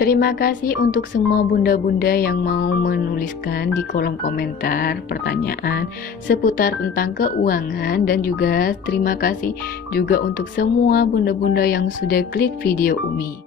Terima kasih untuk semua bunda-bunda yang mau menuliskan di kolom komentar pertanyaan seputar tentang keuangan, dan juga terima kasih juga untuk semua bunda-bunda yang sudah klik video Umi.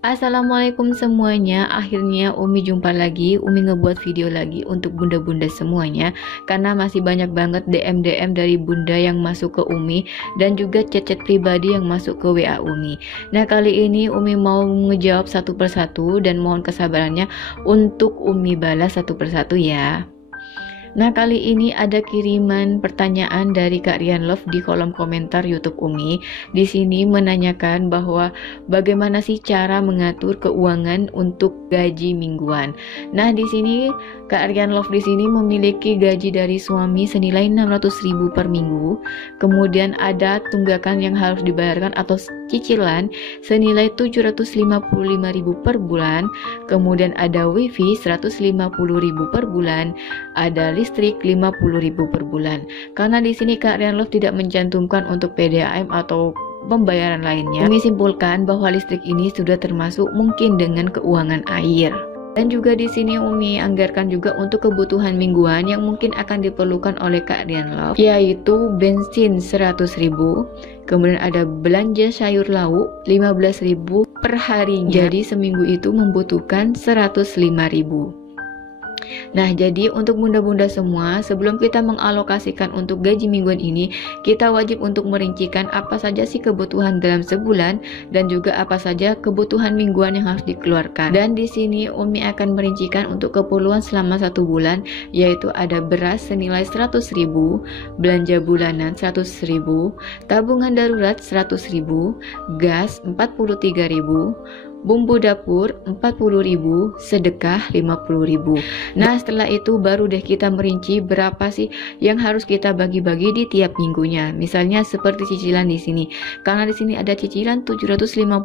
Assalamualaikum semuanya. Akhirnya Umi jumpa lagi. Umi ngebuat video lagi untuk bunda-bunda semuanya, karena masih banyak banget DM dari bunda yang masuk ke Umi, dan juga chat-chat pribadi yang masuk ke WA Umi. Nah, kali ini Umi mau ngejawab satu persatu, dan mohon kesabarannya untuk Umi balas satu persatu ya. Nah, kali ini ada kiriman pertanyaan dari Kak Rian Love di kolom komentar YouTube Umi. Di sini menanyakan bahwa bagaimana sih cara mengatur keuangan untuk gaji mingguan. Nah, di sini Kak Rian Love di sini memiliki gaji dari suami senilai 600.000 per minggu. Kemudian ada tunggakan yang harus dibayarkan atau cicilan senilai 755.000 per bulan. Kemudian ada wifi 150.000 per bulan. Ada listrik 50.000 per bulan. Karena di sini Kak Rian Love tidak mencantumkan untuk PDAM atau pembayaran lainnya, kami simpulkan bahwa listrik ini sudah termasuk mungkin dengan keuangan air. Dan juga di sini Umi anggarkan juga untuk kebutuhan mingguan yang mungkin akan diperlukan oleh Kak Rian Love, yaitu bensin 100.000, kemudian ada belanja sayur lauk 15.000 per harinya. Jadi seminggu itu membutuhkan 105.000. Nah, jadi untuk bunda-bunda semua, sebelum kita mengalokasikan untuk gaji mingguan ini, kita wajib untuk merincikan apa saja sih kebutuhan dalam sebulan, dan juga apa saja kebutuhan mingguan yang harus dikeluarkan. Dan di sini Umi akan merincikan untuk keperluan selama 1 bulan, yaitu ada beras senilai 100.000, belanja bulanan 100.000, tabungan darurat 100.000, gas 43.000, bumbu dapur 40.000, sedekah 50.000. Nah, setelah itu baru deh kita merinci berapa sih yang harus kita bagi-bagi di tiap minggunya. Misalnya seperti cicilan di sini. Karena di sini ada cicilan 755.000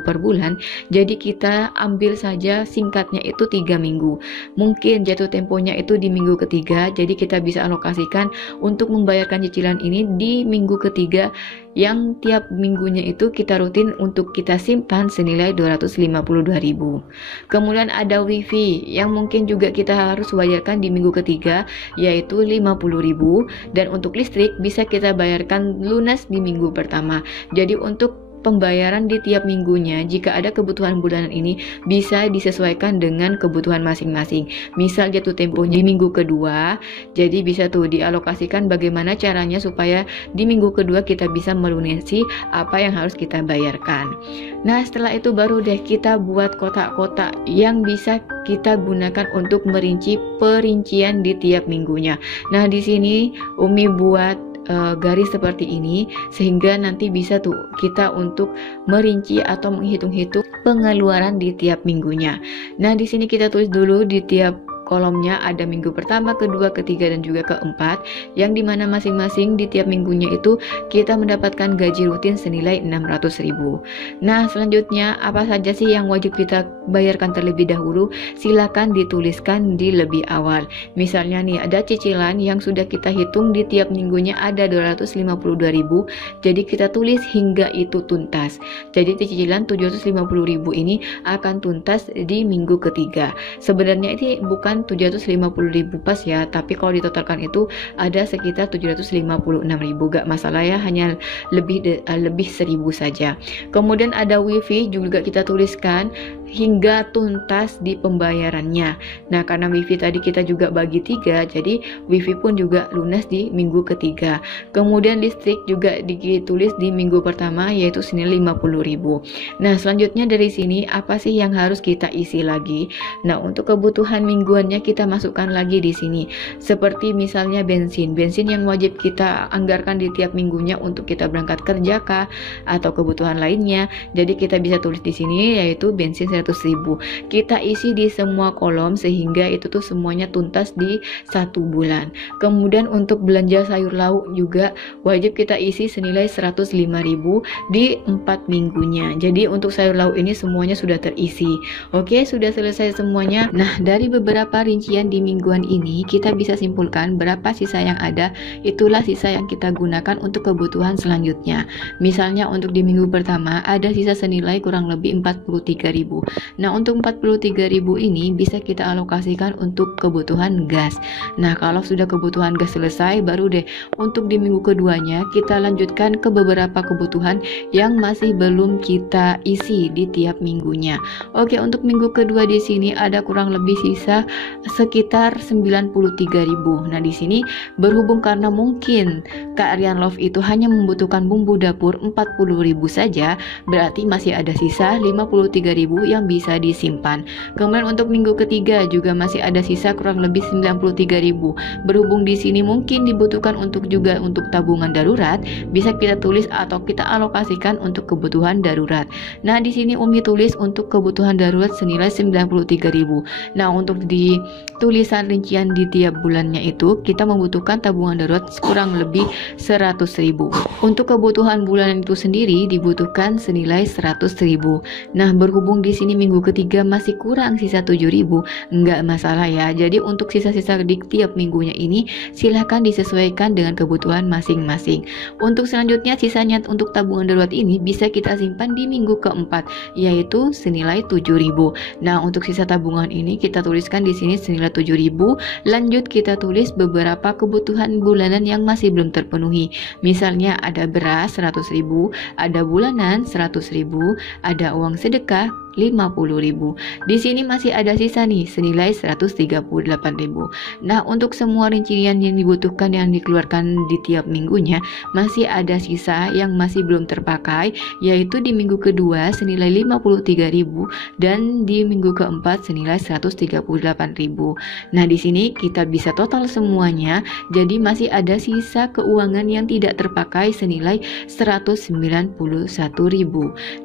per bulan, jadi kita ambil saja singkatnya itu 3 minggu. Mungkin jatuh temponya itu di minggu ketiga, jadi kita bisa alokasikan untuk membayarkan cicilan ini di minggu ketiga, yang tiap minggunya itu kita rutin untuk kita simpan senilai 252.000. Kemudian ada wifi yang mungkin juga kita harus bayarkan di minggu ketiga, yaitu 50.000, dan untuk listrik bisa kita bayarkan lunas di minggu pertama. Jadi untuk pembayaran di tiap minggunya, jika ada kebutuhan bulanan ini bisa disesuaikan dengan kebutuhan masing-masing. Misal jatuh temponya di minggu kedua, jadi bisa tuh dialokasikan bagaimana caranya supaya di minggu kedua kita bisa melunasi apa yang harus kita bayarkan. Nah, setelah itu baru deh kita buat kotak-kotak yang bisa kita gunakan untuk merinci perincian di tiap minggunya. Nah, di sini Umi buat garis seperti ini, sehingga nanti bisa tuh kita untuk merinci atau menghitung-hitung pengeluaran di tiap minggunya. Nah, di sini kita tulis dulu di tiap kolomnya ada minggu pertama, kedua, ketiga, dan juga keempat, yang dimana masing-masing di tiap minggunya itu kita mendapatkan gaji rutin senilai 600.000. Nah, selanjutnya apa saja sih yang wajib kita bayarkan terlebih dahulu? Silakan dituliskan di lebih awal. Misalnya nih, ada cicilan yang sudah kita hitung di tiap minggunya ada 252.000, jadi kita tulis hingga itu tuntas. Jadi cicilan 750.000 ini akan tuntas di minggu ketiga. Sebenarnya ini bukan 750.000 pas ya, tapi kalau ditotalkan itu ada sekitar 756.000, gak masalah ya, hanya lebih 1.000 saja. Kemudian ada wifi juga kita tuliskan hingga tuntas di pembayarannya. Nah, karena wifi tadi kita juga bagi 3, jadi wifi pun juga lunas di minggu ketiga. Kemudian listrik juga ditulis di minggu pertama, yaitu senilai 50.000. Nah, selanjutnya dari sini apa sih yang harus kita isi lagi? Nah, untuk kebutuhan mingguannya kita masukkan lagi di sini. Seperti misalnya bensin yang wajib kita anggarkan di tiap minggunya untuk kita berangkat kerja kah atau kebutuhan lainnya. Jadi kita bisa tulis di sini, yaitu bensin 500.000. Kita isi di semua kolom sehingga itu tuh semuanya tuntas di 1 bulan. Kemudian untuk belanja sayur lauk juga wajib kita isi senilai 105.000 di 4 minggunya. Jadi untuk sayur lauk ini semuanya sudah terisi. Oke, sudah selesai semuanya. Nah, dari beberapa rincian di mingguan ini kita bisa simpulkan berapa sisa yang ada, itulah sisa yang kita gunakan untuk kebutuhan selanjutnya. Misalnya untuk di minggu pertama ada sisa senilai kurang lebih 43.000. Nah, untuk 43.000 ini bisa kita alokasikan untuk kebutuhan gas. Nah, kalau sudah kebutuhan gas selesai, baru deh untuk di minggu keduanya kita lanjutkan ke beberapa kebutuhan yang masih belum kita isi di tiap minggunya. Oke, untuk minggu kedua di sini ada kurang lebih sisa sekitar 93.000. Nah, di sini berhubung karena mungkin Kak Rian Love itu hanya membutuhkan bumbu dapur 40.000 saja, berarti masih ada sisa 53.000 yang bisa disimpan. Kemudian untuk minggu ketiga juga masih ada sisa kurang lebih 93.000. Berhubung di sini mungkin dibutuhkan juga untuk tabungan darurat, bisa kita tulis atau kita alokasikan untuk kebutuhan darurat. Nah, di sini Umi tulis untuk kebutuhan darurat senilai 93.000. Nah, untuk di tulisan rincian di tiap bulannya itu kita membutuhkan tabungan darurat kurang lebih 100.000. Untuk kebutuhan bulanan itu sendiri dibutuhkan senilai 100.000. Nah, berhubung di sini minggu ketiga masih kurang sisa 7.000, enggak masalah ya. Jadi untuk sisa-sisa di tiap minggunya ini silahkan disesuaikan dengan kebutuhan masing-masing. Untuk selanjutnya sisanya untuk tabungan darurat ini bisa kita simpan di minggu keempat, yaitu senilai 7.000. Nah, untuk sisa tabungan ini kita tuliskan di sini senilai 7.000. Lanjut kita tulis beberapa kebutuhan bulanan yang masih belum terpenuhi. Misalnya ada beras 100.000, ada bulanan 100.000, ada uang sedekah 50.000. Di sini masih ada sisa nih senilai 138.000. Nah, untuk semua rincian yang dibutuhkan yang dikeluarkan di tiap minggunya masih ada sisa yang masih belum terpakai, yaitu di minggu kedua senilai 53.000 dan di minggu keempat senilai 138.000. Nah, di sini kita bisa total semuanya, jadi masih ada sisa keuangan yang tidak terpakai senilai 191.000.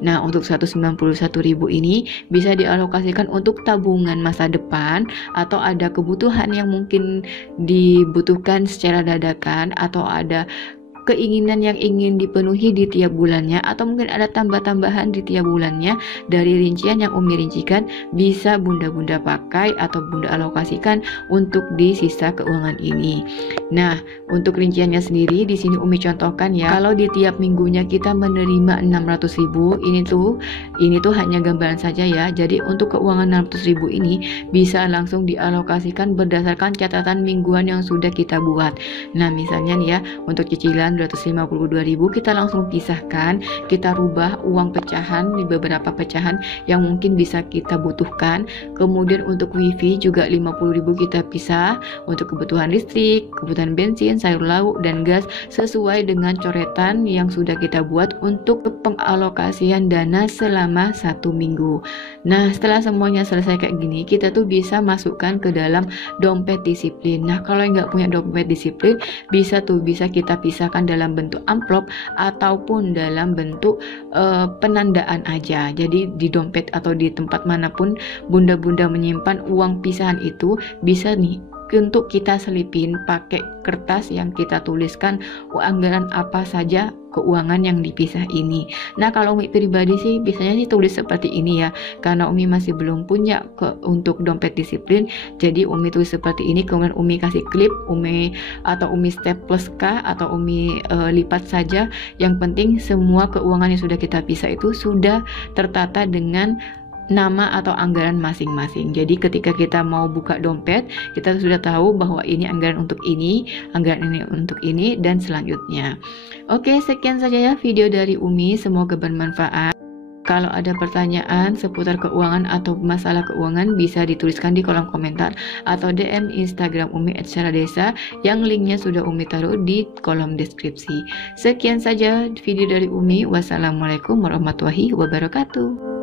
Nah, untuk 191.000 ini bisa dialokasikan untuk tabungan masa depan, atau ada kebutuhan yang mungkin dibutuhkan secara dadakan, atau ada keinginan yang ingin dipenuhi di tiap bulannya, atau mungkin ada tambah-tambahan di tiap bulannya dari rincian yang Umi rincikan, bisa bunda-bunda pakai atau bunda alokasikan untuk di sisa keuangan ini. Nah, untuk rinciannya sendiri di sini Umi contohkan ya. Kalau di tiap minggunya kita menerima 600.000, ini tuh hanya gambaran saja ya. Jadi untuk keuangan 600.000 ini bisa langsung dialokasikan berdasarkan catatan mingguan yang sudah kita buat. Nah, misalnya nih ya, untuk cicilan 252.000 kita langsung pisahkan, kita rubah uang pecahan di beberapa pecahan yang mungkin bisa kita butuhkan. Kemudian untuk wifi juga 50.000 kita pisah untuk kebutuhan listrik, kebutuhan bensin, sayur lauk, dan gas sesuai dengan coretan yang sudah kita buat untuk pengalokasian dana selama 1 minggu. Nah, setelah semuanya selesai kayak gini, kita tuh bisa masukkan ke dalam dompet disiplin. Nah, kalau nggak punya dompet disiplin, bisa kita pisahkan dalam bentuk amplop ataupun dalam bentuk penandaan aja. Jadi di dompet atau di tempat manapun bunda-bunda menyimpan uang pisahan itu, bisa nih untuk kita selipin pakai kertas yang kita tuliskan anggaran apa saja keuangan yang dipisah ini. Nah, kalau Umi pribadi sih biasanya sih tulis seperti ini ya, karena Umi masih belum punya untuk dompet disiplin, jadi Umi tulis seperti ini, kemudian Umi kasih klip, Umi staples kah atau Umi lipat saja. Yang penting semua keuangan yang sudah kita pisah itu sudah tertata dengan nama atau anggaran masing-masing. Jadi ketika kita mau buka dompet, kita sudah tahu bahwa ini anggaran untuk ini, anggaran ini untuk ini, dan selanjutnya. Oke, sekian saja ya video dari Umi, semoga bermanfaat. Kalau ada pertanyaan seputar keuangan atau masalah keuangan, bisa dituliskan di kolom komentar atau DM Instagram Umi @saradesa yang linknya sudah Umi taruh di kolom deskripsi. Sekian saja video dari Umi. Wassalamualaikum warahmatullahi wabarakatuh.